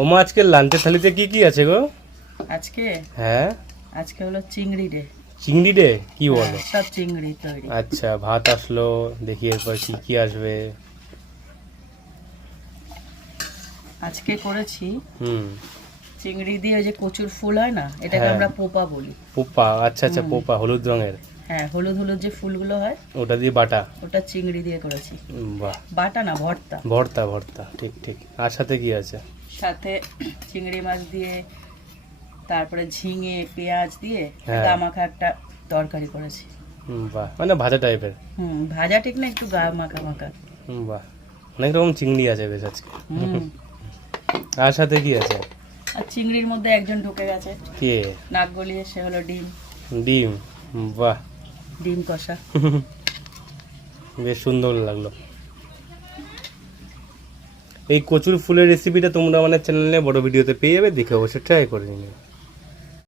ওমা আজকে লাঞ্চের থালিতে কি কি আছে গো? আজকে হ্যাঁ আজকে হলো চিংড়ি রে। চিংড়ি রে, কি বলো? সব চিংড়ি তৈরি। আচ্ছা ভাত আসলো, দেখি এরপর কি কি আসবে। আজকে করেছি হুম। চিংড়ি দিয়ে ওই যে কচুর ফুল হয় না, এটাকে হ্যাঁ। আমরা পোপা বলি। পোপা, আচ্ছা আচ্ছা পোপা হলুদ রঙের, হ্যাঁ, হলুদ হলুদ যে ফুলগুলো হয় ওটা দিয়ে বাটা। ওটা চিংড়ি দিয়ে করেছি। বাহ, বাটা না, ভর্তা। ভর্তা ভর্তা, ঠিক ঠিক। আর সাথে কি আছে? সাথে চিংড়ি মাছ দিয়ে, তারপরে ঝিঙে পেঁয়াজ দিয়ে হ্যাঁ। গামাখা একটা তরকারি করেছি। বাহ, মানে ভাজা টাইপের। ভাজা ঠিক না, একটু গা মাখা মাখা। বাহ, অনেক রকম চিংড়ি আছে বেশ আজকে। হুম। আর সাথে কি আছে? আর চিংড়ির মধ্যে একজন ঢুকে গেছে কে? নাক গলিয়ে, সে হলো ডিম। ডিম। বাহ, ডিম কষা। বেশ সুন্দর লাগলো। এই কচুর ফুলের রেসিপিটা তোমরা মানে চ্যানেলে বড় ভিডিওতে পেয়ে যাবে, দেখে অবশ্যই ট্রাই করে নিও।